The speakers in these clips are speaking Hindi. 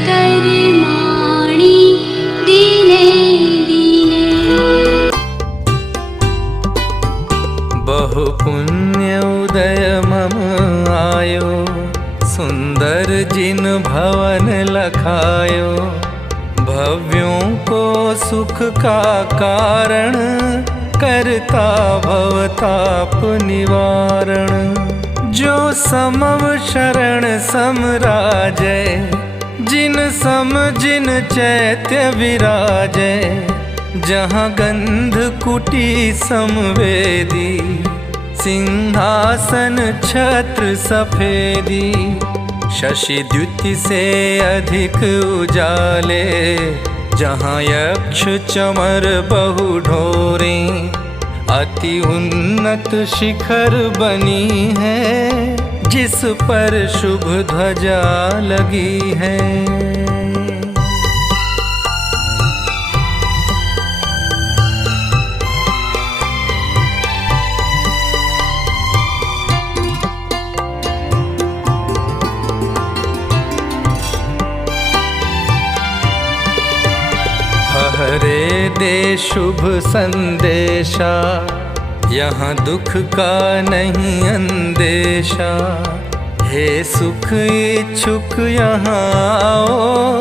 करिमाणि दीने दीने। बहु पुण्य उदय मम आयो, सुंदर जिन भवन लखायो। भव्यों को सुख का कारण, करता भवताप निवारण। जो समव शरण सम राजै, जिन सम जिन चैत्य विराजै। जहाँ गंध कुटी समवेदी, सिंहासन छत्र सफेदी। शशि द्युति से अधिक उजाले, जहाँ यक्ष चमर बहु ढोरे। अति उन्नत शिखर बनी है, जिस पर शुभ ध्वजा लगी है। हरे दे शुभ संदेशा, यहाँ दुख का नहीं अंदेशा। हे सुख इच्छुक यहाँ आओ,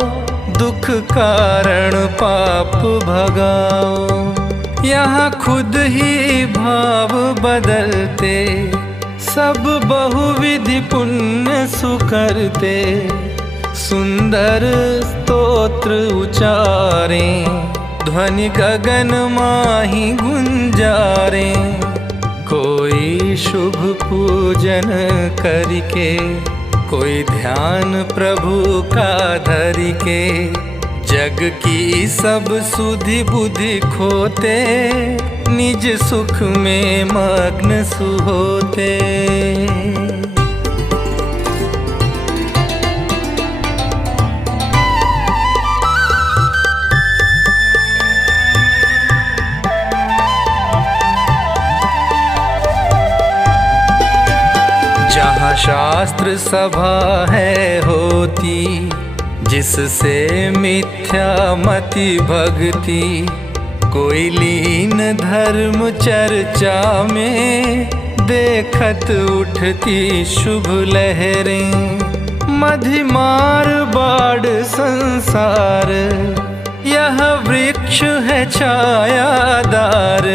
दुख कारण पाप भगाओ। यहाँ खुद ही भाव बदलते, सब बहुविधि पुण्य सुकरते। सुंदर स्तोत्र उचारें, ध्वनि गगन माही गुंजारे। कोई शुभ पूजन करके, कोई ध्यान प्रभु का धरिके। जग की सब सुधि बुद्धि खोते, निज सुख में मग्न सुहोते। जहाँ शास्त्र सभा है होती, जिससे मिथ्या मति भक्ति। कोई लीन धर्म चर्चा में, देखत उठती शुभ लहरें। मधिमार बाढ़ संसार, यह वृक्ष है छायादार।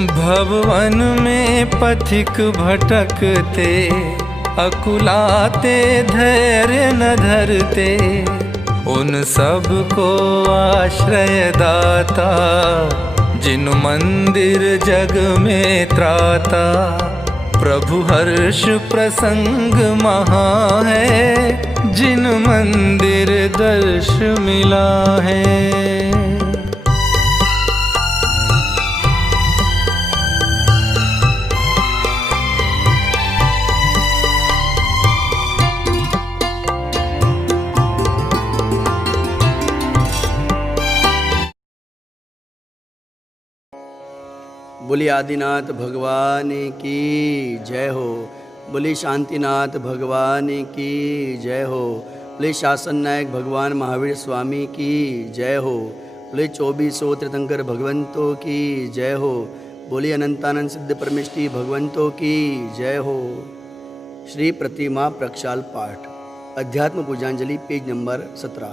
भवन में पथिक भटकते, अकुलाते धैर्य न धरते। उन सब को आश्रय दाता, जिन मंदिर जग में त्राता। प्रभु हर्ष प्रसंग महा है, जिन मंदिर दर्श मिला है। बोली आदिनाथ भगवान की जय हो। बोली शांतिनाथ भगवान की जय हो। बोली शासन नायक भगवान महावीर स्वामी की जय हो। बोली 2400 तीर्थंकर भगवंतों की जय हो। बोली अनंतानंद सिद्ध परमेष्टि भगवंतों की जय हो। श्री प्रतिमा प्रक्षाल पाठ, अध्यात्म पूजांजलि, पेज नंबर 17।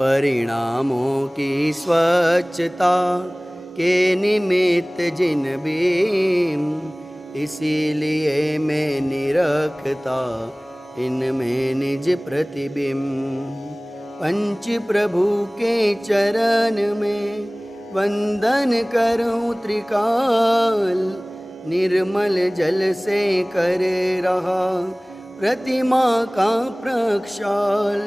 परिणामों की स्वच्छता के निमित्त जिन बीम, इसीलिए मैं निरखता इनमें निज प्रतिबिंब। पंच प्रभु के चरण में वंदन करूं त्रिकाल, निर्मल जल से करे रहा प्रतिमा का प्रक्षाल।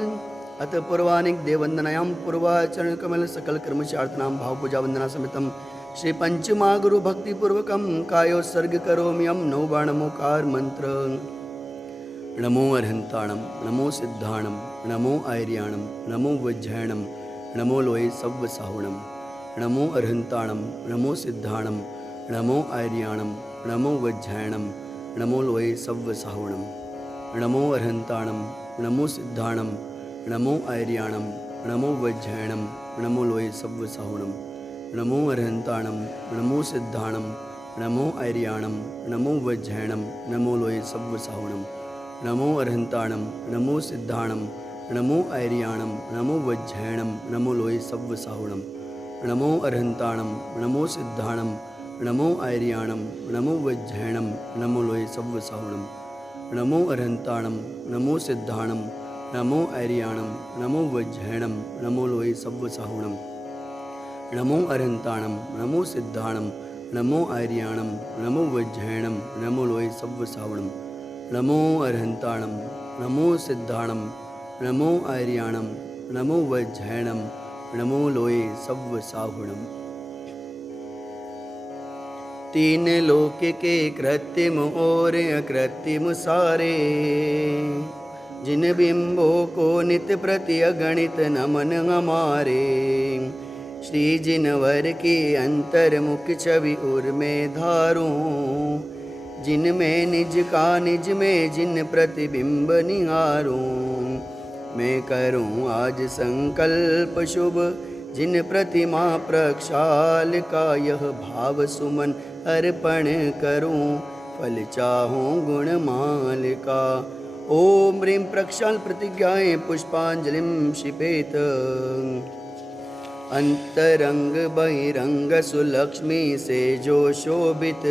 अतः पूर्वानिक देववंदनायां पूर्वाचरण कमल सकल कर्मचार्थनां भाव पूजा वंदना समेतम श्री पंचमा गुरु भक्ति पूर्वकम कायोत्सर्ग करोम्यम नौ बाणमोकार मंत्र। नमो अर्हंताणम, नमो सिद्धाणम, नमो आर्याणम, नमो वज्रायणम, नमो लोये सव्व साहुणम। नमो अर्हंताणम, नमो सिद्धाणम, नमो आर्याणम, नमो वज्रायणम, नमो लोये सव्व साहुणम। नमो अर्हंताणम, नमो सिद्धाणम, नमो ऐर्याणं नमो वज्रैणं नमो लोये सव्वसाहुणं नमो अरहन्ताणं नमो सिद्धाणं नमो ऐर्याणं नमो वज्रैणं नमो लोये सव्वसाहुणं नमो अरहन्ताणं नमो सिद्धाणं नमो ऐर्याणं नमो वज्रैणं नमो लोये सव्वसाहुणं नमो अरहन्ताणं नमो सिद्धाणं नमो ऐर्याणं नमो वज्रैणं नमो लोये सव्वसाहुणं नमो अरहन्ताणं नमो सिद्धाणं नमो ऐर्याणं नमो वज्रैणं नमो लोये सव्वसाहुणं नमो अरहन्ताणं नमो सिद्धाणं नमो ऐर्याणं नमो वज्रैणं नमो लोये सव्वसाहुणं नमो अरहन्ताणं नमो सिद्धाणं नमो ऐर्याणं नमो वज्रैणं नमो लोये सव्वसाहुणं। तीन लोक के कृत्रिम और अकृत्रिम सारे, जिन बिंबों को नित प्रति अगणित नमन हमारे। श्री जिनवर की अंतर्मुख छवि उर में धारूं, जिनमें निज का निज में जिन प्रतिबिंब निहारूं। मैं करूं आज संकल्प शुभ, जिन प्रतिमा प्रक्षाल का यह भाव सुमन अर्पण करूं। फल चाहूं गुणमाल का। ओम ह्रीं प्रक्षाल प्रतिज्ञाएं पुष्पांजलिं क्षिपेत। अंतरंग बहिरंग सुलक्ष्मी से जो शोभित,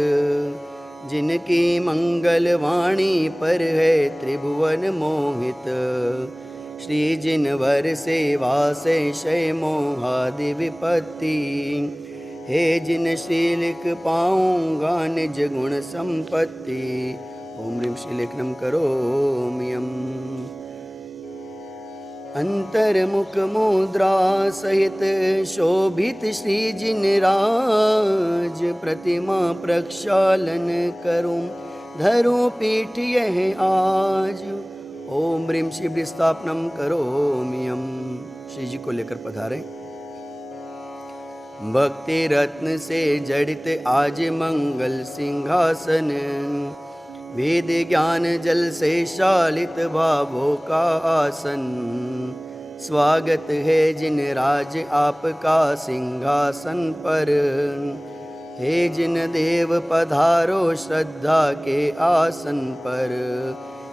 जिनकी मंगल वाणी पर है त्रिभुवन मोहित। श्री जिनवर सेवा से क्षय मोहादि विपत्ति, हे जिन श्रीलिख पाऊंगा निज गुण संपत्ति। ओम ह्रीं श्रीलेखनम करोमि यम्। अंतर्मुख मुद्रा सहित शोभित श्री जिनराज, प्रतिमा प्रक्षालन करूं धरूं पीठ यह आज। ओम ह्रीं शिव स्थापनम करोमि यम्। श्री जी को लेकर पधारें। भक्ति रत्न से जड़ित आज मंगल सिंहासन, वेद ज्ञान जल से शालित भावों का आसन। स्वागत है जिन राज आपका सिंहासन पर, हे जिन देव पधारो श्रद्धा के आसन पर।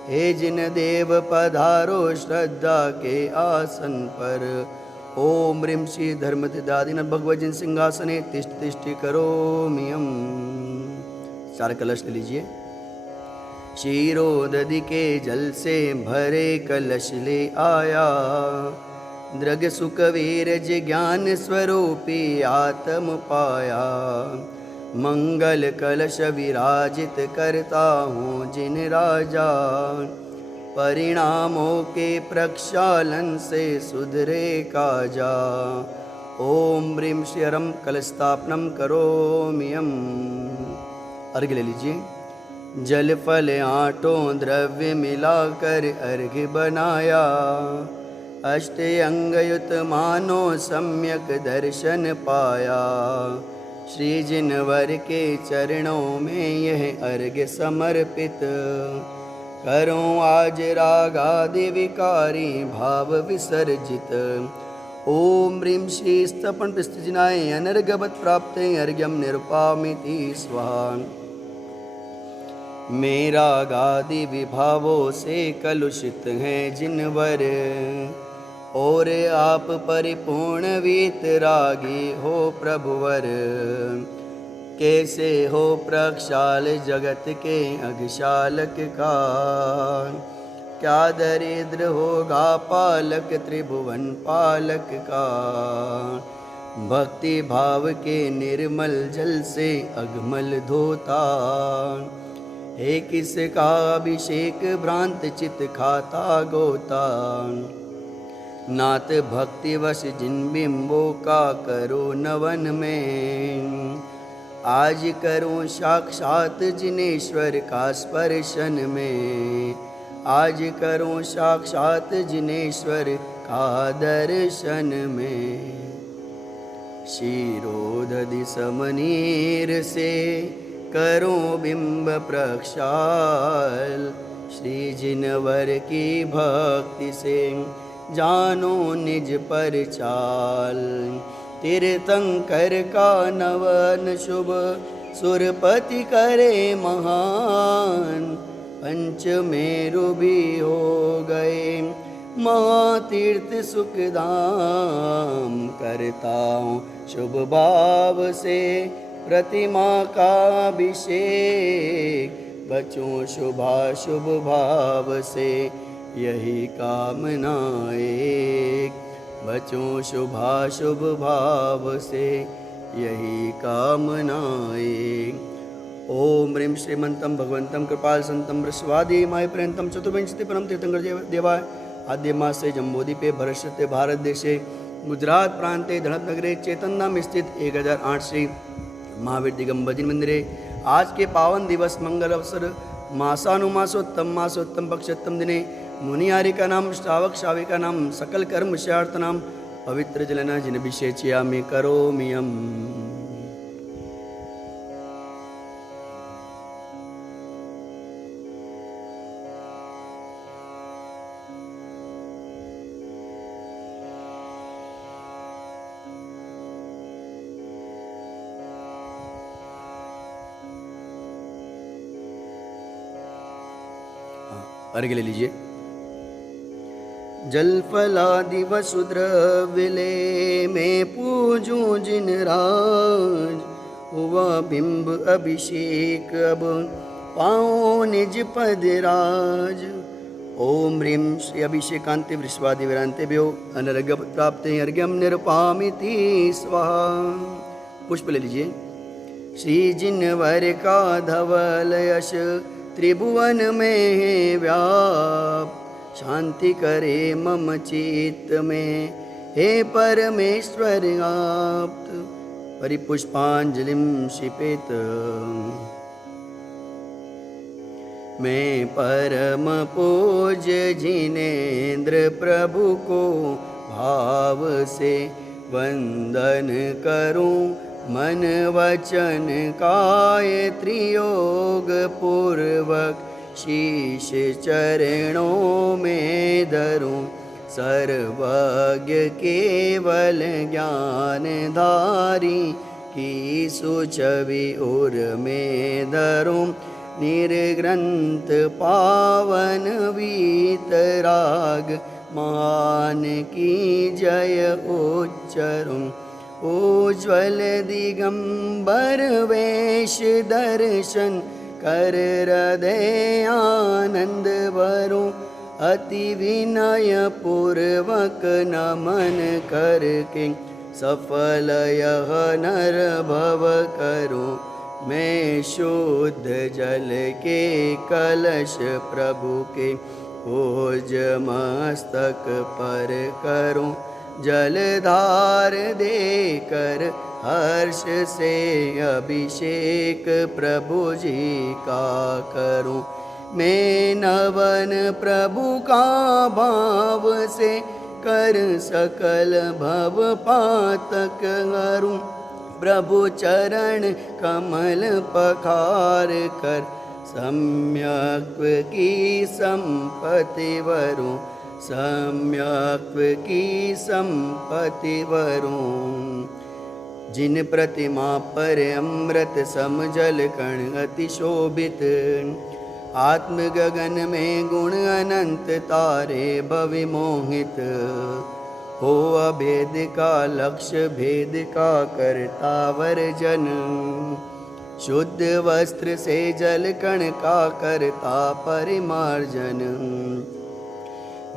हे जिन देव पधारो श्रद्धा के आसन पर। ओम ह्रीं श्री धर्मदादिन भगवजिन सिंहासने तिष्ठ तिष्ठि करोमि यम्। चार कलश ले लीजिए। क्षीरोदधि के जल से भरे कलश ले आया, दृग सुख वीरज ज्ञान स्वरूपी आत्म पाया। मंगल कलश विराजित करता हूँ जिन राजा, परिणामों के प्रक्षालन से सुधरे काजा। ओम ह्रीं श्रीरम कलस्थापनम करोमि यम्। अर्घ्य ले लीजिए। जल फल आठों द्रव्य मिलाकर अर्घ्य बनाया, अष्ट अंगयुत मानो सम्यक दर्शन पाया। श्री जिनवर के चरणों में यह अर्घ्य समर्पित, करूं आज रागादि विकारी भाव विसर्जित। ओम ह्रीं श्री स्तपन पिस्तजिनाय अनर्घवत् प्राप्ते अर्घ्यं निरुपामिति स्वाहा। मेरा गादि विभावों से कलुषित हैं जिनवर, और आप परिपूर्ण वीतरागी हो प्रभुवर। कैसे हो प्रक्षाल जगत के अघशालक का, क्या दरिद्र होगा पालक त्रिभुवन पालक का। भक्ति भाव के निर्मल जल से अगमल धोता, हे किसका अभिषेक भ्रांत चित खाता गोता। नाथ भक्ति वश जिन बिंबों का करो नवन में, आज करूं साक्षात जिनेश्वर का स्पर्शन में। आज करूं साक्षात जिनेश्वर का दर्शन में। क्षीरोदधि समनीर से करूं बिंब प्रक्षाल, श्री जिनवर की भक्ति से जानो निज पर चाल। तीर्थंकर का नवन शुभ सुरपति करे महान। पंचमेरु भी हो गए महातीर्थ सुखधाम। करता हूँ शुभ भाव से प्रतिमा का अभिषेक। बचूं शुभाशुभ भाव से यही कामना एक। बचूं शुभाशुभ भाव से यही कामना एक। ओम ह्रीं श्रीमन्तं भगवन्तं कृपाल संतं वृषवादी माय पर्यन्तं चतुर्विंशति परम तीर्थंकर देवाय आद्य मासे जम्बूद्वीपे भरतवर्षे भारत देशे गुजरात प्रांते धनतनगरे चेतनधाम स्थित 1008 श्री महावीर दिगंबर मंदिरे आज के पावन दिवस मंगल अवसर मासानुमासोत्तम पक्षोत्तम दिने मुनियारिका नाम श्रावक श्राविका नाम सकल कर्म विषयार्थ नाम पवित्र जलना जिन अभिषेच्यामि करोमि यम्। अर्घ्य ले लीजिए। जल फलादि वसुद्रव्य ले मैं पूजूं जिन राज। हुआ बिंब अभिषेक अब पाओ निज पद राज। ओम ह्रीं श्री अभिषेकांते वृषवादि विरांते भ्यो अनर्घ्य प्राप्ते अर्घ्यम निरुपामिति स्वाहा। पुष्प ले लीजिए। श्री जिनवर का धवल यश त्रिभुवन में है व्याप। शांति करे मम चित्त में हे परमेश्वर आप्त। परिपुष्पांजलिं क्षिपेत मैं परम पूज्य जिनेन्द्र प्रभु को भाव से वंदन करूं। मन वचन काय त्रियोग पूर्वक शीश चरणों में धरूं। सर्वज्ञ केवल ज्ञानधारी की सुछवि उर में धरूं। निर्ग्रंथ पावन वीतराग मान की जय उच्चरूं। उज्ज्वल दिगंबर वेश दर्शन कर हृदय आनंद भरूं। अति विनय पूर्वक नमन करके सफल यह नर भव करूं। मैं शुद्ध जल के कलश प्रभु के ओज मस्तक पर करूं। जलधार देकर हर्ष से अभिषेक प्रभु जी का करूं। मैं नवन प्रभु का भाव से कर सकल भव पातक हरूं। प्रभु चरण कमल पखार कर सम्यक की संपत्ति वरूं। सम्यक की संपत्ति वरूं। जिन प्रतिमा पर अमृत समजल कण अति शोभित। आत्म गगन में गुण अनंत तारे भवि मोहित। हो अभेद का लक्ष्य भेद का करता वर्जन। शुद्ध वस्त्र से जल कण का करता परिमार्जन।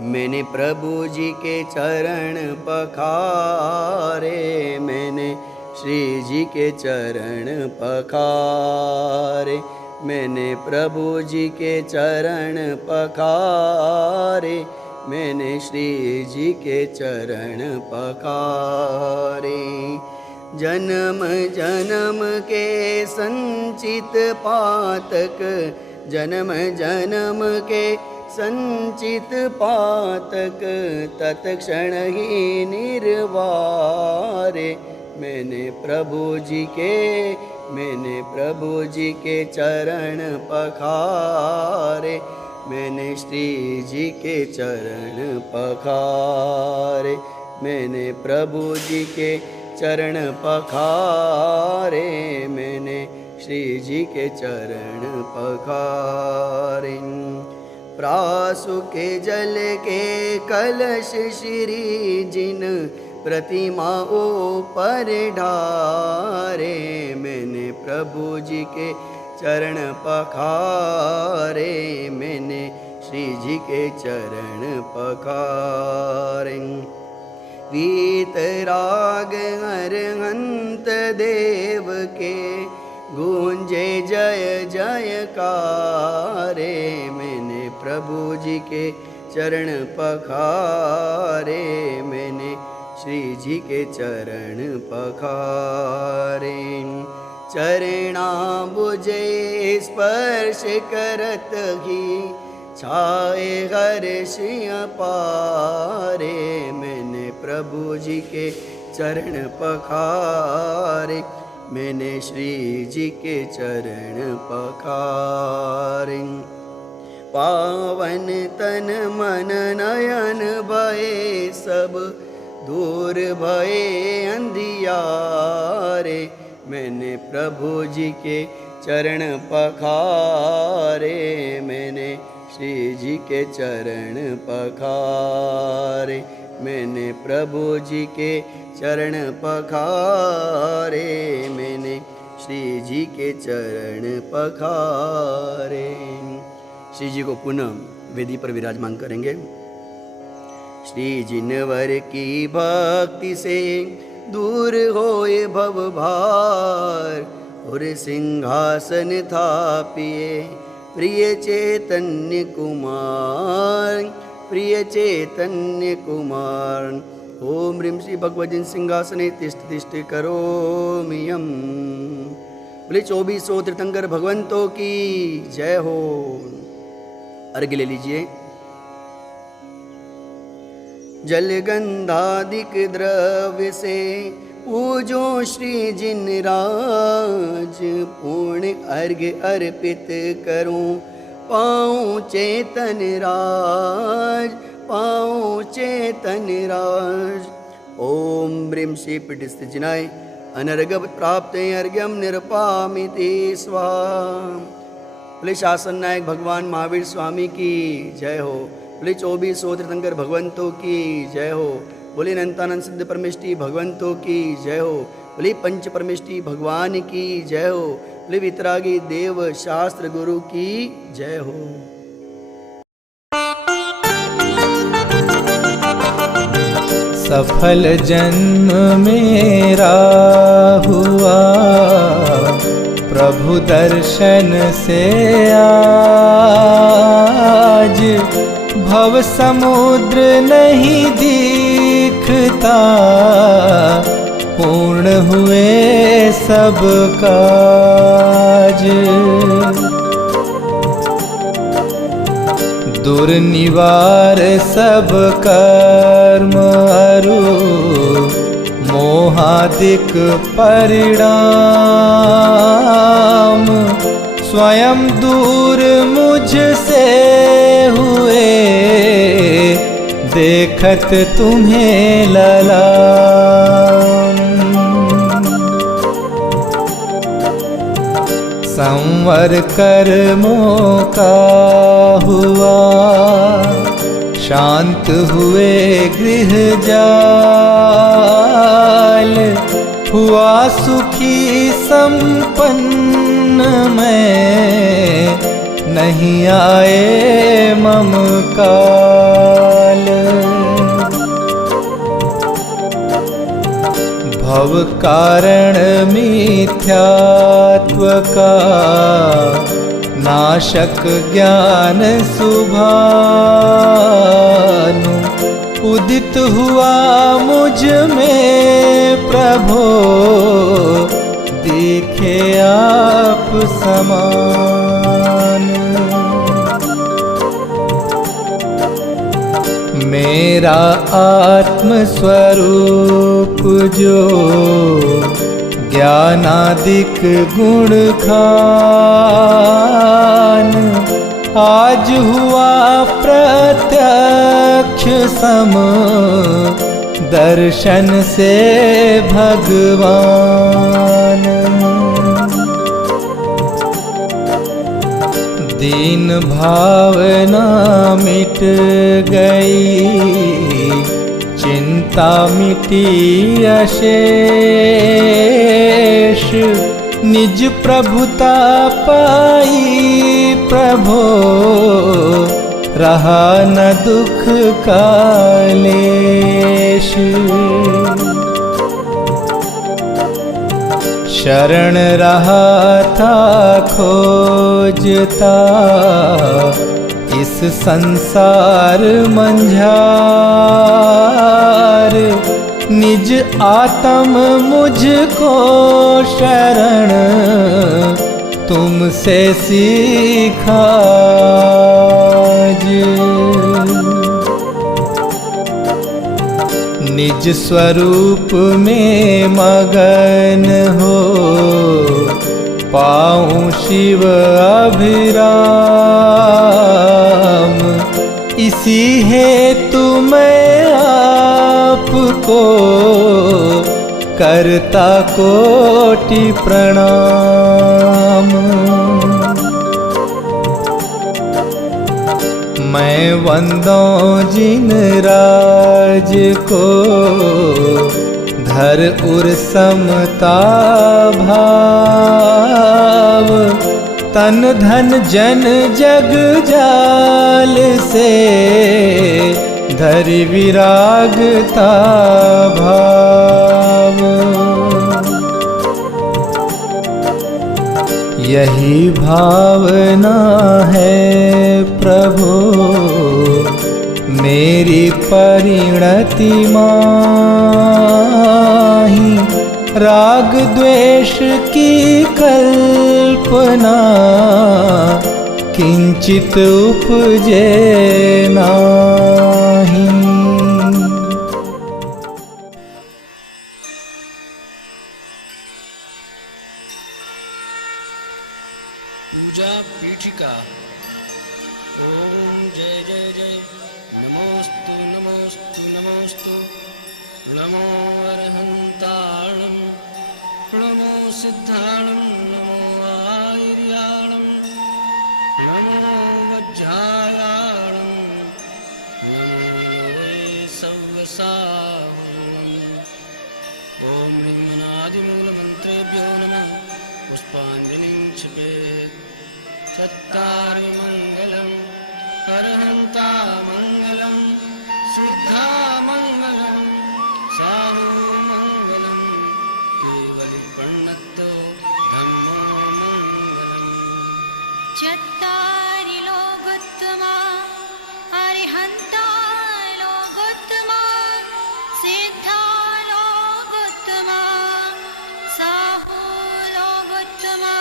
मैंने प्रभु जी के चरण पखारे। मैंने श्री जी के चरण पखारे। मैंने प्रभु जी के चरण पखारे। मैंने श्री जी के चरण पखारे। जन्म जन्म के संचित पातक। जन्म जन्म के संचित पातक तत्क्षण ही निर्वारे। मैंने प्रभु जी के चरण पखारे। मैंने श्री जी के चरण पखारे, मैंने प्रभु जी के चरण पखारे, मैंने श्री जी के चरण पखारे। प्रासु के जल के कलश श्री जिन प्रतिमा ऊपर ढारे, मैंने प्रभु जी के चरण पखारे, मैंने श्री जी के चरण पखारे। वीतराग अरहंत देव के गूंजे जय जयकारे, मैंने प्रभु जी के चरण पखारे, मैंने श्री जी के चरण पखारे। चरणाम्बुजे स्पर्श करत ही छाए हर्ष अपारे, मैंने प्रभु जी के चरण पखारे, मैंने श्री जी के चरण पखारे। पावन तन मन नयन भये सब दूर भये अंधियारे, मैंने प्रभु जी के चरण पखारे, मैंने श्री जी के चरण पखारे, मैंने प्रभु जी के चरण पखारे, मैंने श्री जी के चरण पखारे। श्री जी को पुनः वेदी पर विराजमान करेंगे। श्री जिनवर की भक्ति से दूर होए भव भार, और सिंहासन थापिए प्रिय चैतन्य कुमार, प्रिय चैतन्य कुमार। ओम ह्रीं श्री भगवतीं सिंहासने तिष्ठ तिष्ठ करोमि यम्। बोले 2400 तीर्थंकर भगवंतों की जय हो। अर्घ्य ले लीजिए। जलगंधादिक द्रव्य से पूजो श्री जिनराज, पूर्ण अर्घ्य अर्पित करूं पाऊं चेतन राज, पाऊं चेतन राज। ओम ह्रीं श्री पीठस्थिजिनाय अनर्घ प्राप्ते अर्घ्यम निरपामिति स्वाहा। बोले शासन नायक भगवान महावीर स्वामी की जय हो। बोले 2400 तीर्थंकर भगवंतों की जय हो। बोले अनंतानंद सिद्ध परमेष्टि भगवंतों की जय हो। बोले पंच परमेष्टि भगवान की जय हो। बोले वितरागी देव शास्त्र गुरु की जय हो। सफल जन्म मेरा हुआ प्रभु दर्शन से आज, भव समुद्र नहीं दिखता पूर्ण हुए सब काज। दुर्निवार सब कर्म अरु मोहादिक परिणाम, स्वयं दूर मुझसे हुए देखत तुम्हें ललाम। संवर कर्मों का हुआ शांत हुए गृह जाल, हुआ सुखी संपन्न मैं नहीं आए मम काल। भव कारण मिथ्यात्व का नाशक ज्ञान सुभानु, उदित हुआ मुझ में प्रभो दिखे आप समान। मेरा आत्म स्वरूप जो ज्ञानादिक गुण खान, आज हुआ प्रत्यक्ष सम दर्शन से भगवान। दीन भावना मिट गई, चिंता मिटी अशेष, निज प्रभुता पाई प्रभो, रहा न दुख कालेश। शरण रहा था खोजता, इस संसार मंझार, निज आत्म मुझको शरण तुमसे सीखा जे। निज स्वरूप में मगन हो, पाऊं शिव अभिराम, इसी हेतु मैं आपको करता कोटि प्रणाम। मैं वंदों जिन राज को, धर उर समता भाव, तन धन जन जग जाल से, धरि विरागता भाव। यही भावना है प्रभु मेरी परिणति माही, राग द्वेष की कल्पना किंचित उपजे नाही। पूजा पीठिका। ओम जय जय जय, नमोस्तु नमोस्तु नमोस्तु, नमो अर्हन्ताणं, नमो सिद्धाणं, नमो आयर्याणं, नमो वज्रायाणं, नमो सव्यसावनं। ओम निम्नादिमूलमन्त्रेभ्यो नमः, पुष्पाञ्जलिं क्षिपेत्। सत्तारि मङ्गलं, अर्हन्ता मङ्गलं, सिद्धा मङ्गलं, साहु मङ्गलं, केवलि प्रणतो धम्मो मङ्गलम्। चत्तारि लोकोत्तमा, अरिहन्ता लोकोत्तमा, सिद्धा लोकोत्तमा, साहु लोकोत्तमा,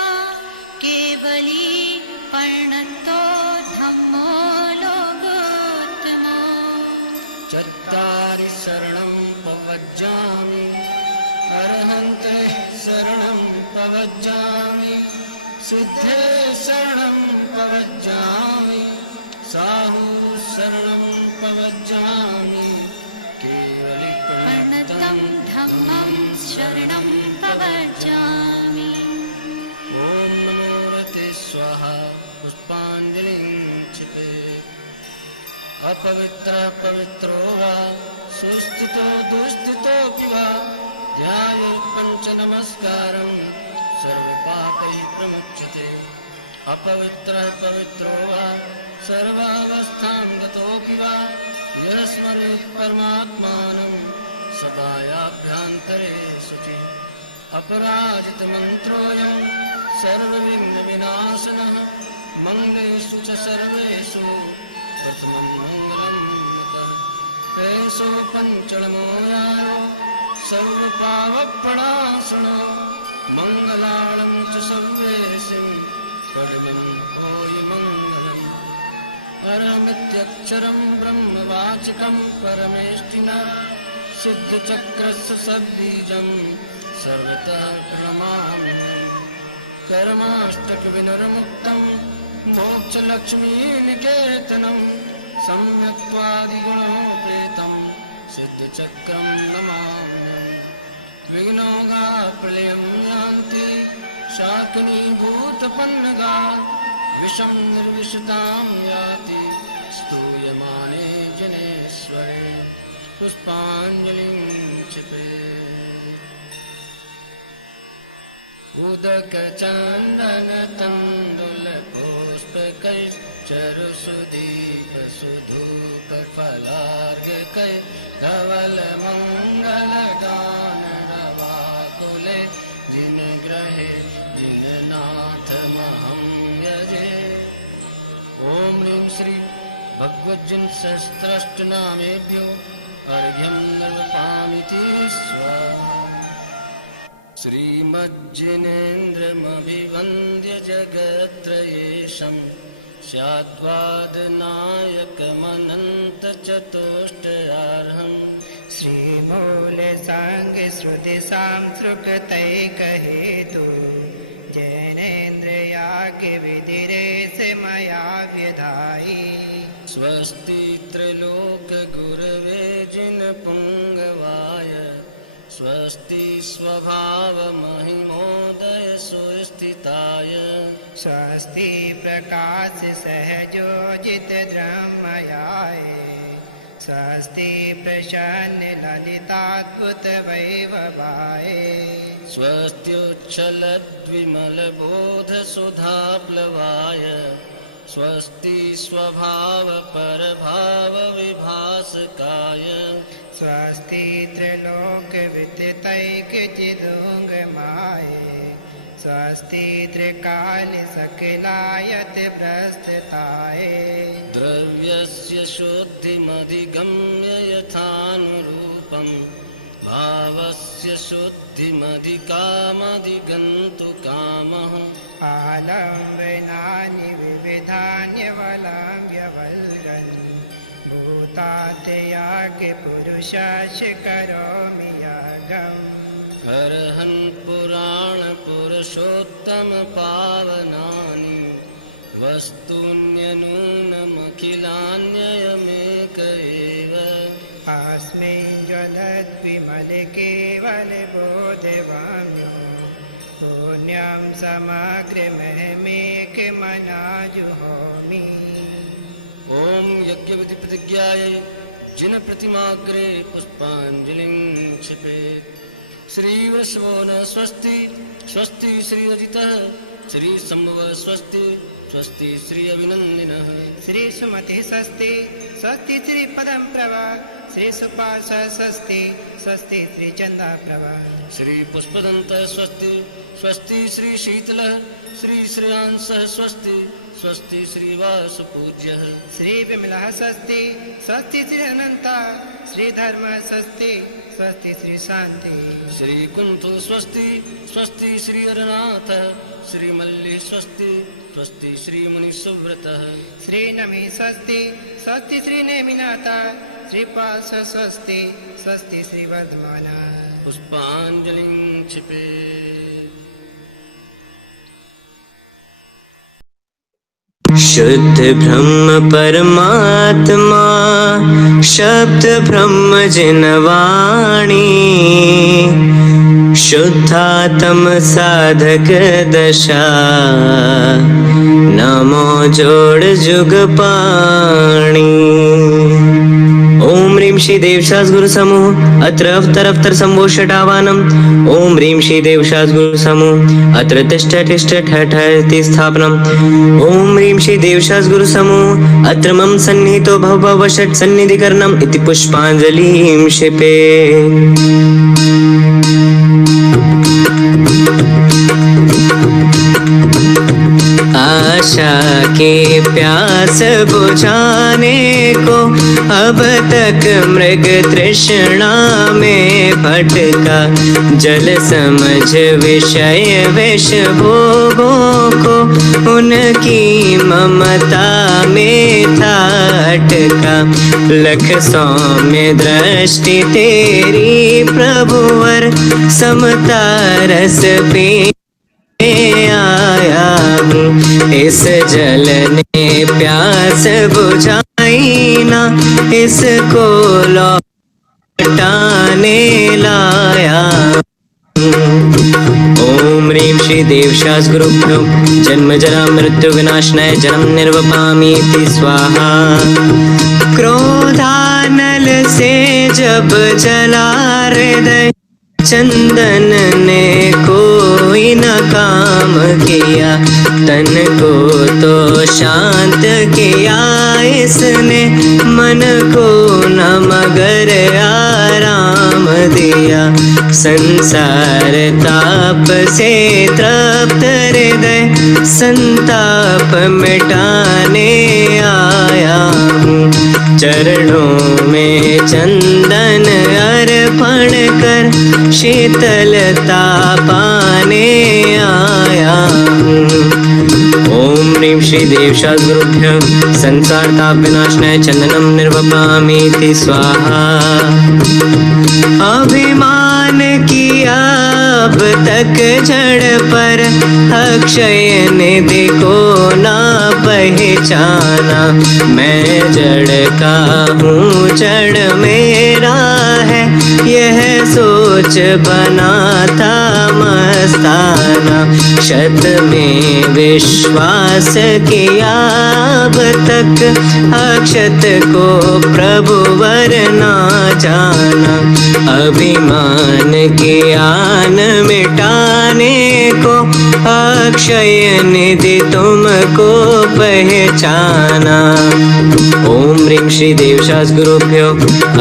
केवली पर्णन्तो धम्मो लोकोत्तमो। चत्तारि शरणं प्रवज्जामि, अर्हन्ते शरणं प्रवज्जामि, सिद्धे शरणं प्रवज्जामि, साहु शरणं प्रवज्जामि, केवलि प्रणतं धम्मं शरणं प्रवज्जामि। ओम नमो रते स्वाहा, पुष्पाञ्जलिं क्षिपेत्। अपवित्र पवित्रो वा, सुस्थितो दुस्थितोऽपि वा, ध्यायेत् पञ्चनमस्कारं, सर्वपापैः प्रमुच्यते। अपवित्र पवित्रो वा, सर्वावस्थां गतोऽपि वा, यः स्मरेत् परमात्मानं, सभायाभ्यन्तरे शुचि। अपराजितमन्त्रोऽयं सर्वविघ्नविनाशनः, मङ्गलेषु च सर्वेषु प्रथमं मङ्गलं नतः। प्रेषो पञ्चलमो यायो, सर्वपावप्रणाशनो, मङ्गलानं च सर्वेषां, परमं भूय मङ्गलम्। अरमित्यक्षरं ब्रह्मवाचकं परमेष्ठिनः, सिद्धचक्रस्य सद्बीजं सर्वतः प्रणमामि। कर्माष्टकविनिर्मुक्तं मोक्षलक्ष्मी निकेतनं सम्यक्त्वादिगुणोपेतं सिद्धचक्रं नमाम्यहम् विघ्नोगा प्रलयं यान्ति शाकिनीभूतपन्नगा विषं निर्विशतां याति स्तूयमाने जनेश्वरे पुष्पाञ्जलिं क्षिपे उदक चंदन तंदुल पुष्प चरु सुदीप सुधूप फलार्घ कै धवल मंगल गान रवाकुले जिन ग्रहे जिन नाथ महं यजे ओम ह्रीं श्री भगवज्जन सहस्रष्टनामेभ्यो अर्घ्यं निर्वपामिति स्वाहा श्रीमज्जिनेन्द्रमभिवन्द्य जगत्त्रयेशं स्याद्वादनायकमनन्तचतुष्टयार्हम् श्रीमूल सांग श्रुति सांसृकृतैक हेतु जैनेन्द्र याज्ञ विधिरेश मया विधायि स्वस्ति त्रिलोक गुरवे जिन पुंगवाय स्वस्ति स्वभाव महिमोदय सुस्थिताय स्वस्ति प्रकाश सहजोजित द्रह्मयाय स्वस्ति प्रसन्न ललिताद्भुत वैभवाय स्वस्त्युच्छलद्विमलबोध सुधाप्लवाय स्वस्ति स्वभाव परभाव विभासकाय स्वस्ति त्रिलोक विदितैक चिदुंगमाय स्वस्ति त्रिकाल सकलायत प्रस्थिताय द्रव्यस्य शुद्धिमधिगम्य यथानुरूपं भावस्य शुद्धिमधिकामधिगन्तुकामः आलम्बनानि विविधान्यवलम्ब्यवल्गन् भूतात्याज्ञ पुरुषाश करोमि यागम् हरहन् पुराण पुरुषोत्तम पावनानि वस्तून्यनूनमखिलान्ययमेक एव अस्मिन् ज्वलद्विमल केवल बोधवाम्यो पुण्यं समग्रमहमेकमनाजुहोमि ओम यज्ञविधि प्रतिज्ञायै जिन प्रतिमाग्रे पुष्पाञ्जलिं क्षिपेत् श्रीवशवो न स्वस्ति स्वस्ति श्री अजितः श्री संभव स्वस्ति स्वस्ति श्री अभिनन्दिनः श्री सुमति स्वस्ति स्वस्ति श्री पदम प्रभा श्री सुपार्श स्वस्ति स्वस्ति श्री चंदा प्रभा श्री पुष्पदंत स्वस्ति स्वस्ति श्री शीतल श्री श्रेयांस स्वस्ति स्वस्ति श्री वासुपूज्यः श्री विमला स्वस्ति स्वस्ति श्री अनंता श्री धर्म स्वस्ति स्वस्ति श्री शांति श्री कुंतु स्वस्ति स्वस्ति श्री अरनाथ श्री मल्ली स्वस्ति स्वस्ति श्री मुनि सुव्रतः श्री नमी स्वस्ति स्वस्ति श्री नेमिनाथा श्री पार्श स्वस्ति स्वस्ति श्री वर्धमान पुष्पाञ्जलिं क्षिपेत् शुद्ध ब्रह्म परमात्मा शब्द ब्रह्म जिनवाणी शुद्धात्म साधक दशा नमो जोड़ जुग पाणी ओम ह्रीं श्री देवशास गुरु समूह अत्र अवतर संभो षडावानम ओम ह्रीं श्री देवशास गुरु समूह अत्र तिष्ठ तिष्ठ ठठति स्थापनम ओम ह्रीं श्री देवशास गुरु समूह अत्र मम सन्निहितो भव भव षट् सन्निधिकरणम इति पुष्पाञ्जलिं क्षिपे आशा के प्यास बुझाने को अब तक मृग तृष्णा में भटका जल समझ विषय विष भोगों को उनकी ममता में था अटका लख सौम्य दृष्टि तेरी प्रभुवर समता रस पे आया हूँ। इस जल ने प्यास बुझाई ना, इसको लौटाने लाया। ओम ह्रीं श्री देवशास गुरुभ्यो जन्म जरा मृत्यु विनाशनाय जन्म निर्वपामीति स्वाहा। क्रोधानल से जब जला हृदय, चंदन ने कोई न काम किया, तन को तो शांत किया इसने, मन को न मगर आराम दिया। संसार ताप से तृप्त हृदय, संताप मिटाने आया हूँ। चरणों में चंदन अर्पण कर, शीतलता पाने आया हूँ। ओम ह्रीं श्री देवशास गुरुभ्यो संसार ताप विनाशनाय चंदनम निर्वपामीति स्वाहा। अभिमान किया अब तक जड़ पर, अक्षय निधि को ना पहचाना। मैं जड़ का हूँ जड़ मेरा है, यह सोच बना था मस्ताना। शत में विश्वास किया अब तक, अक्षत को प्रभु वर ना जाना। अभिमान के आन मिटाने को, अक्षय निधि तुमको पहचाना। ओम ह्रीं श्री देवशास गुरुभ्यो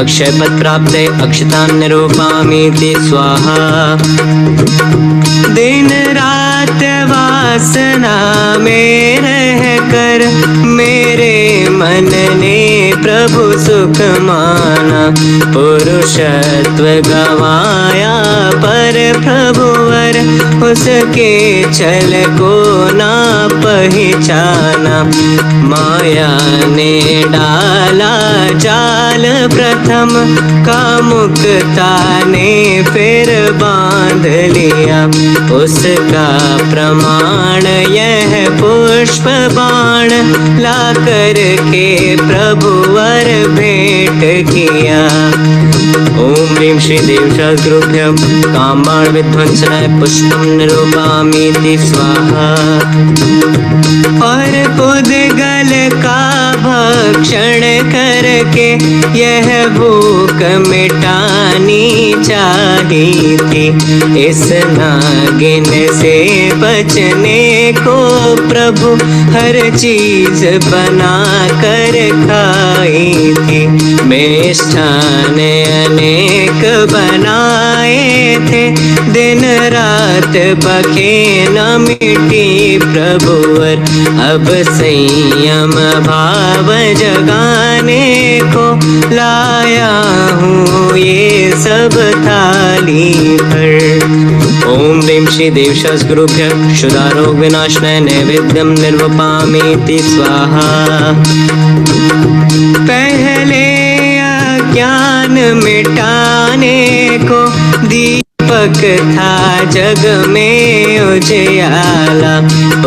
अक्षय पद प्राप्त अक्षतां निरूपामीति स्वाहा। दिन रात वासना में रह कर, मेरे मन ने प्रभु सुख माना। पुरुषत्व गवाया पर प्रभुवर, उसके छल को ना पहचाना। माया ने डाला जाल प्रथम, कामुकता ने फिर बांध लिया। उसका प्रमाण यह पुष्प बाण, ला कर के प्रभुवर भेंट किया। ओम ह्रीं श्री देवशास गुरुभ्यो कामबाण विध्वंसनाय पुष्पम निरूपामीति स्वाहा। और पुद्गल का भक्षण करके यह भूख मिटानी चाहिए थी। इस नागिन से बचने को प्रभु हर चीज बना कर खाई थी। मिष्ठान अनेक बनाए थे, दिन रात पके न मिटी प्रभुवर। अब संयम भाव जगाने को लाया हूँ ये सब थाली पर। ओम ह्रीं श्री देवशास गुरुभ्यो क्षुधारोग विनाशनाय नैवेद्यम निर्वपामीति स्वाहा। पहले अज्ञान मिटाने को दीपक था जग में उजियाला।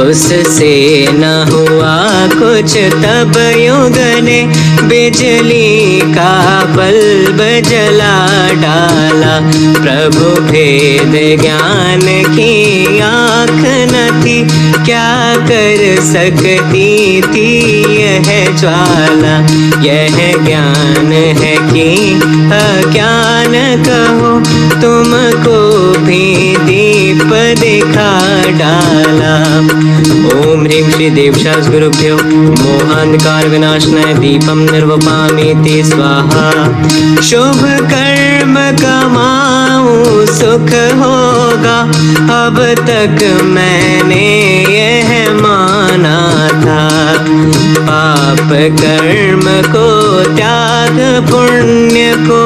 उससे न हुआ कुछ तब युग ने बिजली का बल्ब जला डाला। प्रभु भेद ज्ञान की आँख न थी, क्या कर सकती थी यह ज्वाला। यह ज्ञान है कि अज्ञान कहो, तुमको भी दीप दिखा डाला। ओम ह्रीं श्री देवशास गुरुभ्यो मोहांधकार विनाशनाय दीपम निर्वपामीति स्वाहा। शुभ कर्म कमाऊं सुख होगा, अब तक मैंने यह माना था। पाप कर्म को त्याग पुण्य को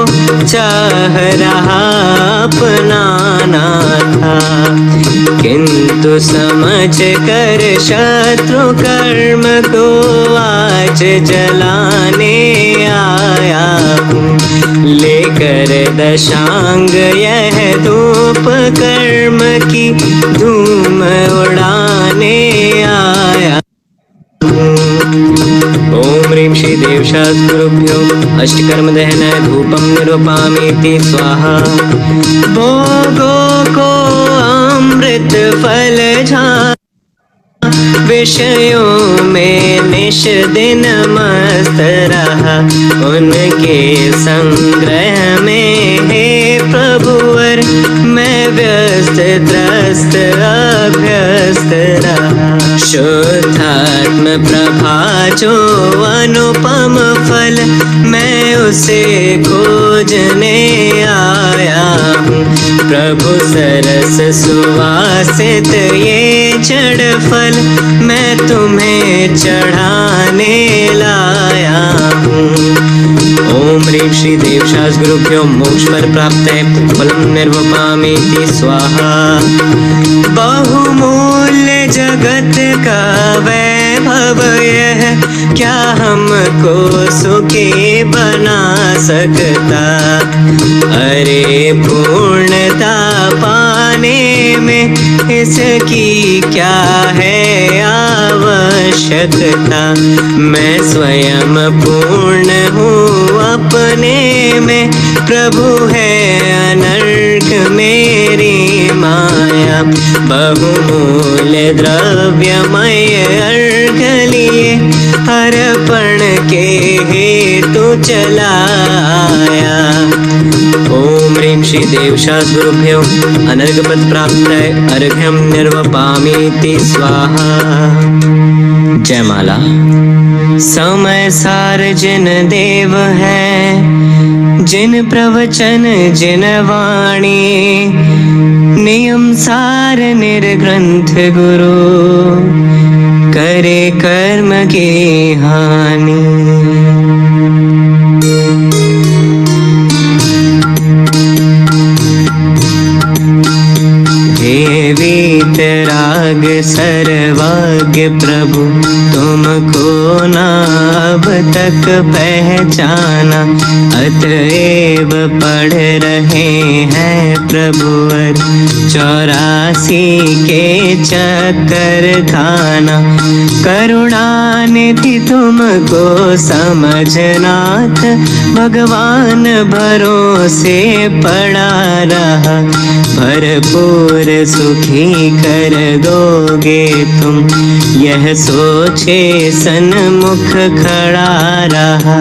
चाह रहा अपनाना था। किंतु समझ कर शत्रु कर्म को आज जलाने आया हूँ। लेकर दशांग यह धूप कर्म की धूम उड़ाने चढ़ाने आया। ओम ह्रीं श्री देवशास्त्रुभ्यो अष्टकर्म दहन धूपम निरूपामीति स्वाहा। भोगों को अमृत फल झांक विषयों में निश दिन मस्त रहा। उनके संग्रह में हे प्रभुवर मैं व्यस्त त्रस्त अभ्यस्त रहा। शुद्धात्म प्रभा जो अनुपम फल मैं उसे खोजने आया हूँ। प्रभु सरस सुवासित ये जड़ फल मैं तुम्हें चढ़ाने लाया हूँ। ओम ह्रीं श्री देवशास्त्रुभ्यो मोक्ष पर प्राप्त है फलम निर्वपामीति स्वाहा। बहुमूल्य जगत का वैभव यह क्या हमको सुखी बना सकता। अरे पूर्णता पाने में इसकी क्या है आवश्यकता। मैं स्वयं पूर्ण हूँ अपने में, प्रभु है अनर्घ मेरी माया। बहुमूल्य द्रव्यमय अर्घ लिए अर्पण के हेतु चलाया। ओम ह्रीं श्री देवशास्त्रुभ्यो अनर्घपद प्राप्त अर्घ्यम निर्वपामीति स्वाहा। जयमाला। समय सार जिन देव है, जिन प्रवचन जिन वाणी, नियम सार निर्ग्रंथ गुरु, करे कर्म की हानि। वीतराग सर्वज्ञ प्रभु तुमको ना अब तक पहचाना। अतएव पढ़ रहे हैं प्रभुवर 84 के चक्कर खाना। करुणानिधि तुमको समझनाथ, भगवान भरोसे पड़ा रहा। भरपूर सुखी कर दोगे तुम, यह सोचे सन्मुख खड़ा रहा।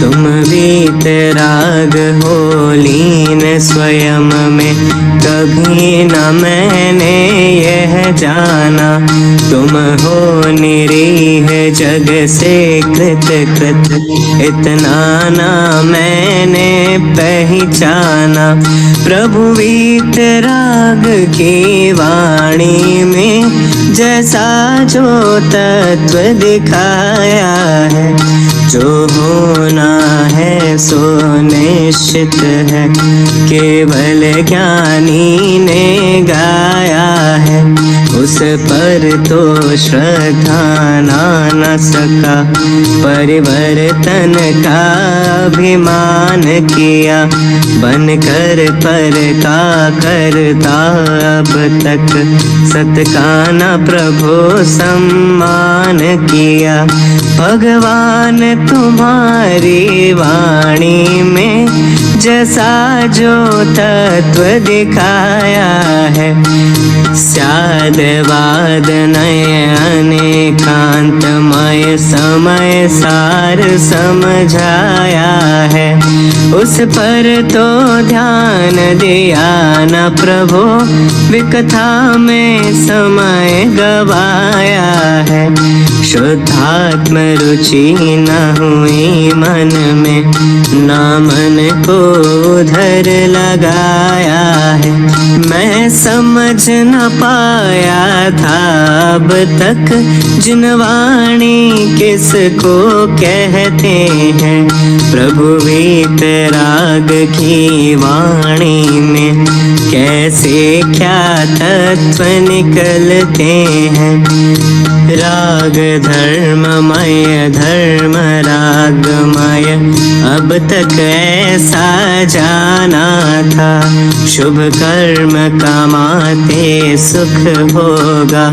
तुम वीतराग हो लीन स्वयं में, कभी न मैंने यह जाना। तुम हो निरीह जग से कृत कृत, इतना ना मैंने पहचाना। प्रभु वीतराग की वाणी में जैसा जो तत्व दिखाया है, जो होना है सो निश्चित है, केवल ज्ञानी ने गाया है। उस पर तो श्रद्धा ना न सका, परिवर्तन का अभिमान किया। बनकर पर का करता अब तक, सत का न प्रभु सम्मान किया। भगवान तुम्हारी वाणी में जैसा जो तत्व दिखाया है, स्याद वाद नय अनेकांतमय समय सार समझाया है। उस पर तो ध्यान दिया न प्रभु, विकथा में समय गवाया है। शुद्धात्म रुचि न हुई मन में, ना मन को उधर लगाया है। मैं समझ न पाया था अब तक, जिनवाणी किसको कहते हैं। प्रभु वीतराग की वाणी में कैसे क्या तत्व निकलते हैं। राग धर्ममय धर्म रागमय, अब तक ऐसा जाना था। शुभ कर्म कमाते सुख होगा,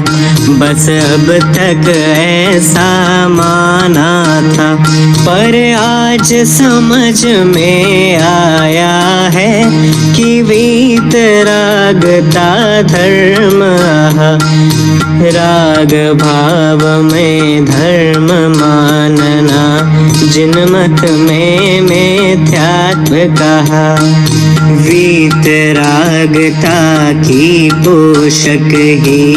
बस अब तक ऐसा माना था, पर आज समझ में आया है कि वीतरागता धर्म, राग भाव में धर्म मानना, जिनमत में मिथ्यात्व कहा। वीतरागता की पोषक ही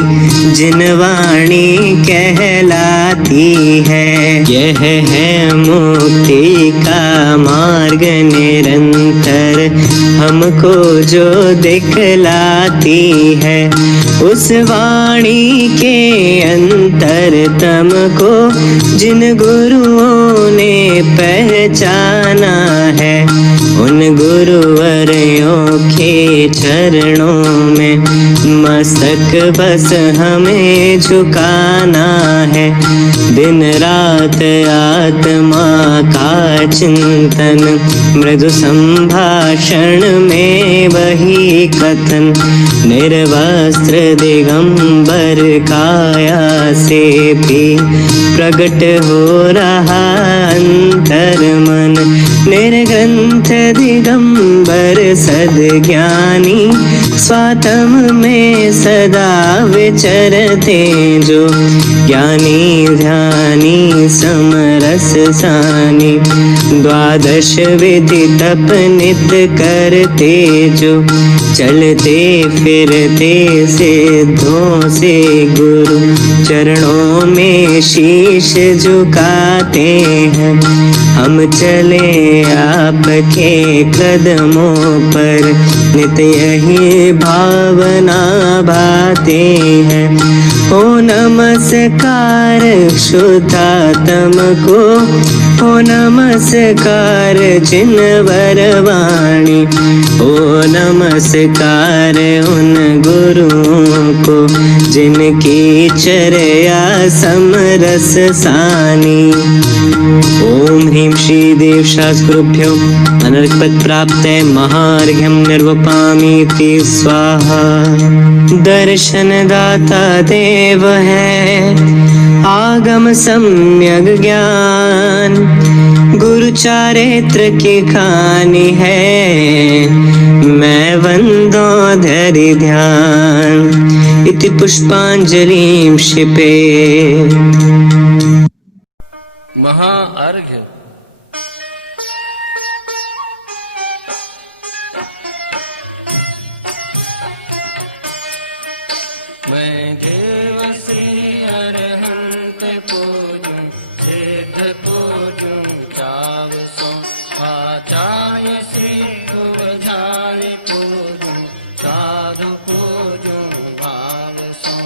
जिनवाणी कहलाती है, यह है मुक्ति का मार्ग निरंतर हमको जो दिखलाती है। उस वाणी के अंतरतम को जिन गुरुओं ने पहचाना है, उन गुरुवरों के चरणों में मस्तक बस हमें झुकाना है। दिन रात आत्मा का चिंतन, मृदु संभाषण में वही कथन, निर्वस्त्र दिगंबर काया से भी प्रकट हो रहा अंतर मन। निर्ग्रंथ दिगंबर सद्ज्ञानी, स्वात्म में सदा विचरते जो, ज्ञानी ध्यानी समरस सानी, द्वादश विधि तप नित करते जो, चलते फिरते सिद्धों से गुरु चरणों में शीश झुकाते हैं। हम चले आपके कदमों पर, नित यही भावना भाते हैं। हो नमस्कार शुद्धात्म को, हो नमस्कार जिनवर वाणी, हो नमस्कार उन गुरुओं को जिनकी चर्या समरस सानी। ओम ह्रीं श्री देव शास्त्रोभ्यो अनर्कपद प्राप्त महार्घ्यं निर्वपामीति स्वाहा। दर्शन दाता देव है, आगम सम्यक ज्ञान, गुरु चारित्र की कहानी है, मैं वंदो धरि ध्यान। इति पुष्पांजलिं क्षिपे। महाअर्घ्य। मैं देव श्री अरहंत पूजूं, सिद्ध पूजूं चाव सो, आचार्य श्री गुवधारी पूजूं, साधु पूजूं भाव सो।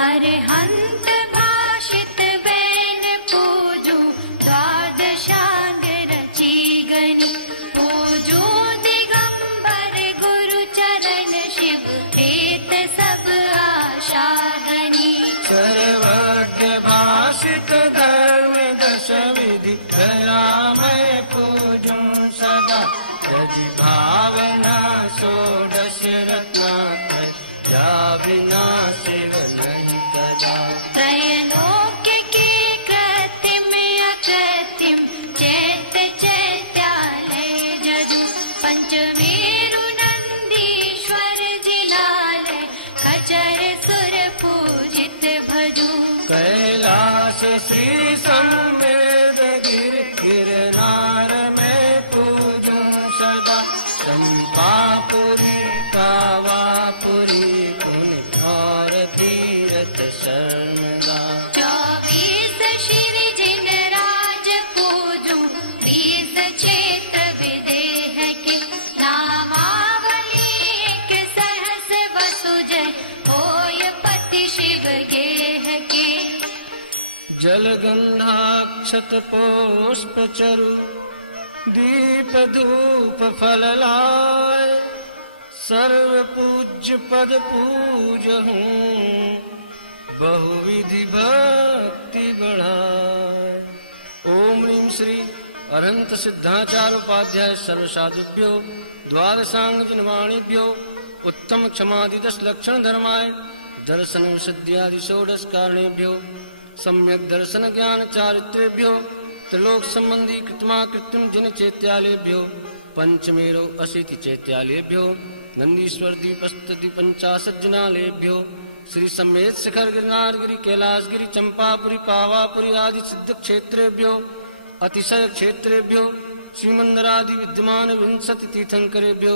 अरहंत भाषित बैन पूजू, द्वादशांग रची गणी पूजू, दिगंबर गुरु चरण शिव हेत सब आशा गणी। सर्वज्ञ भाषित धर्म दश विधि, दया मैं पूजूं सदा, यदि भावना षोडश रत्नात्रय, या बिना शिव नहीं कदा। त्रैलोक्य की कृत्रिम अकृत्रिम, चैत चैत्यालय जदु, पंचमेरु नंदीश्वर जिलालय, खचर सुर पूजित भजू। कैलाश श्री संवेद गिर, गिरनार में पूजूं सदा, चंपापुरी कावापुरी पुन और तीरथ शरणदा। 24 श्री जिन राज पूजू, 20 क्षेत्र विदेह के, नामावली एक सहस वसुजय, होय पति शिव गेह के। जलगंधाक्षत पुष्प चरु, दीप धूप फल लाय, सर्व पूज्य पद पूजहूं, बहुविधि भक्ति बढ़ाय। ओम ह्रीं श्री अरहंत सिद्धाचार्य उपाध्याय सर्व साधुभ्यो, द्वादशांग जिनवाणीभ्यो उत्तम क्षमादि 10 लक्षण धर्माय दर्शन विशुद्ध्यादि 16 कारणेभ्यो सम्यक दर्शन ज्ञान चारित्रेभ्यो त्रिलोक संबंधी कृत्मा कृत्रिम जिन चैत्यालेभ्यो पंचमेरो अशीति चैत्यालेभ्यो नंदीश्वर दीपस्तति 50 जिनालेभ्यो श्री समेत शिखर गिरनार गिरी कैलाश गिरी चंपापुरी पावापुरी आदि सिद्ध क्षेत्रेभ्यो अतिशय क्षेत्रेभ्यो श्रीमंदरादि विद्यमान 20 तीर्थंकरेभ्यो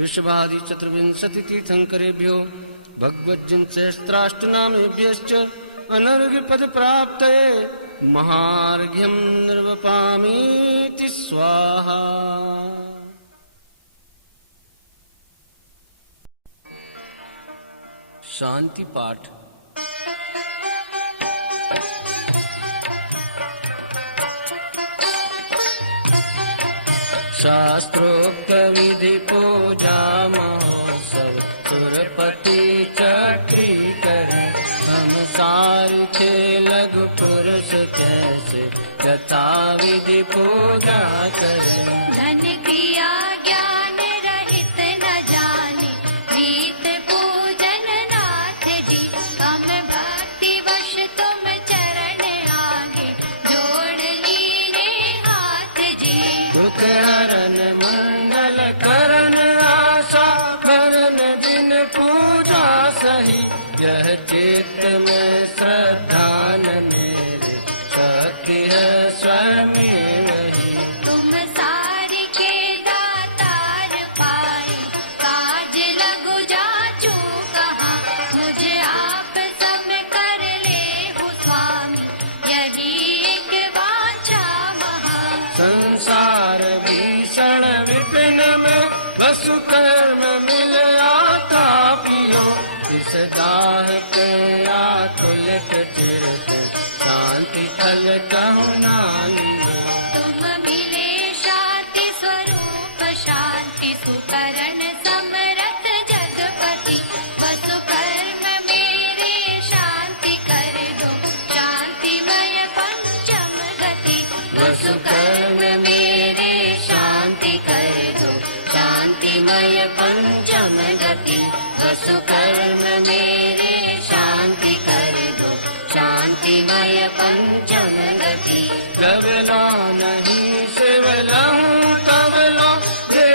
ऋषभादि 24 तीर्थंकरेभ्यो भगवज्जन सहस्त्राष्टनामेभ्यश्च अनर्घ्य पद प्राप्तये महार्घ्यं निर्वपामीति स्वाहा। शांति पाठ। शास्त्रोक्त विधि पूजा महोत्सव सुरपति चक्री करे हम सार थे लघु पुरुष कैसे यथा विधि पूजा करे। धन क्रिया ज्ञान रहित न जाने रीत पूजन नाथ जी कम भक्ति वश तुम चरण आगे जोड़ लीने हाथ जी। दुख हरन मंगल करन आशा करन दिन पूजा सही यह चित्त में श्रद्धा न मेरे शक्ति है स्वयं वही। तुम सारी के दातार पाए काज लगो जाचू कहाँ मुझे आप सब कर ले हो स्वामी यही एक वांछा महा। संसार भीषण विपिन में वसु कर्म मिल आता पियो इस दाह के आतुलित चिरत शांति फल कहु नानी। तुम मिले शांति स्वरूप शांति सुकरण समरथ जगपति वसु कर्म मेरे शांति कर दो शांतिमय पंचम गति। वसु कर्म मेरे शांति कर दो शांतिमय पंचम गति। वसु कर्म मेरे शांति कर दो शांतिमय पंचम गति। गवला नहीं शिवलहूँ तवलो ये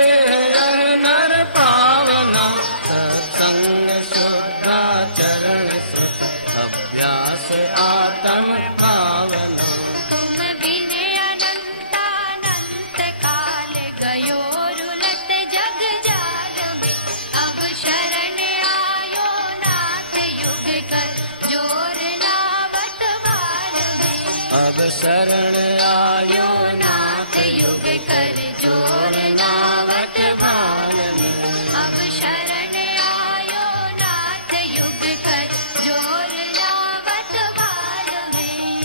नर पावना सत्संग शुद्धाचरण सुख अभ्यास आत्म भावना। तुम बिन अनंतानंत काल गयो रुलत जग जाल में अब शरण आयो नाथ युग कर जोर लावत बाल में। अब शरण आयो नाथ युग कर जोर लावत बाल में। अब शरण आयो नाथ युग कर जोर लावत बाल में।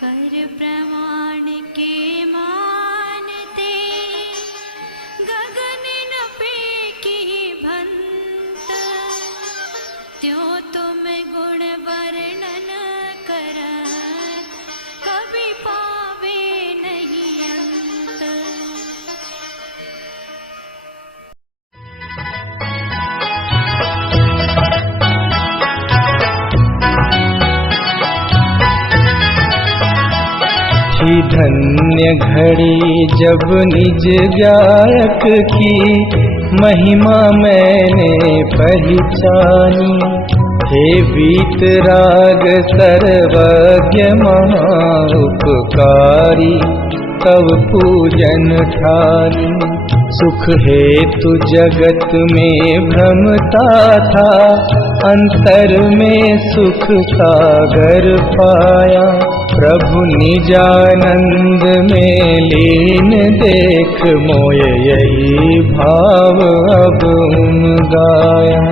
कर प्रमाण के मानते गगन न पेखी भंत त्यों तुम गुण वर्णन कर कभी पावे नहीं अंत। थी धन्य घड़ी जब निज गायक की महिमा मैंने पहचानी। हे वीतराग सर्वज्ञ महा उपकारी तब पूजन ठानी। सुख हेतु जगत में भ्रमता था अंतर में सुख सागर पाया। प्रभु निजानंद में लीन देख मोय यही भाव अब गाया।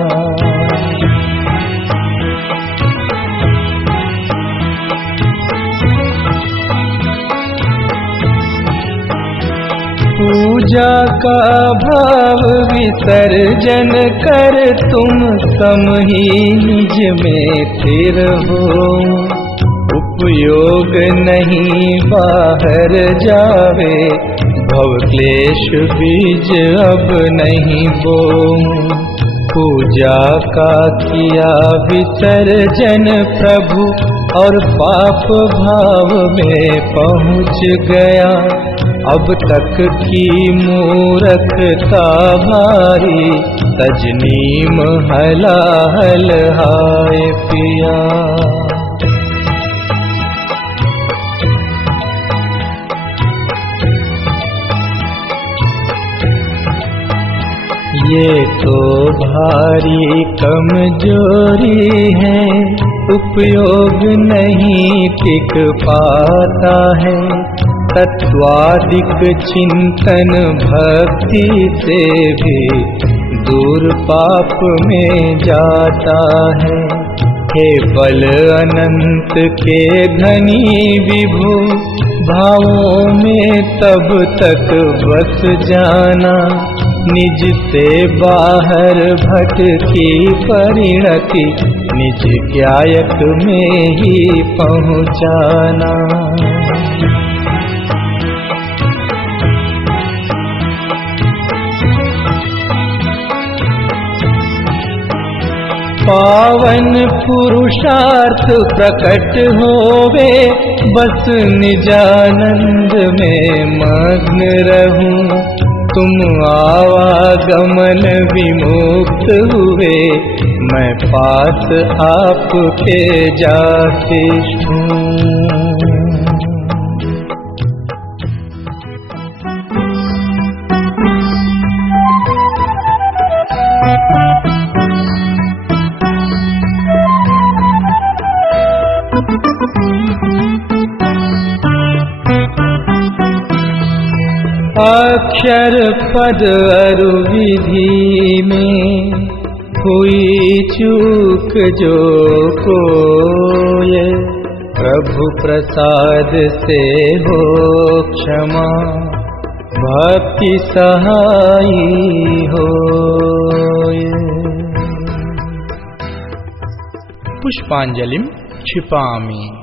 पूजा का भाव विसर्जन कर तुम सम ही निज में स्थिर हो। उपयोग नहीं बाहर जावे भव क्लेश बीज अब नहीं बोऊं। पूजा का किया विसर्जन प्रभु और पाप भाव में पहुँच गया। अब तक की मूर्खता भारी तजनीम हलाहल हाय पिया। ये तो भारी कमजोरी है, उपयोग नहीं टिक पाता है। तत्वादिक चिंतन भक्ति से भी दूर पाप में जाता है। हे बल अनंत के धनी विभु, भावों में तब तक बस जाना। निज से बाहर भटकी परिणति निज ज्ञायक में ही पहुँचाना। पावन पुरुषार्थ प्रकट होवे, बस निजानंद में मग्न रहूं। तुम आवागमन विमुक्त हुए, मैं पास आपके जाके हूँ। अक्षर पद अरु विधि में हुई चूक जो कोय, प्रभु प्रसाद से हो क्षमा, भक्ति सहाई होय। पुष्पांजलिं क्षिपामि।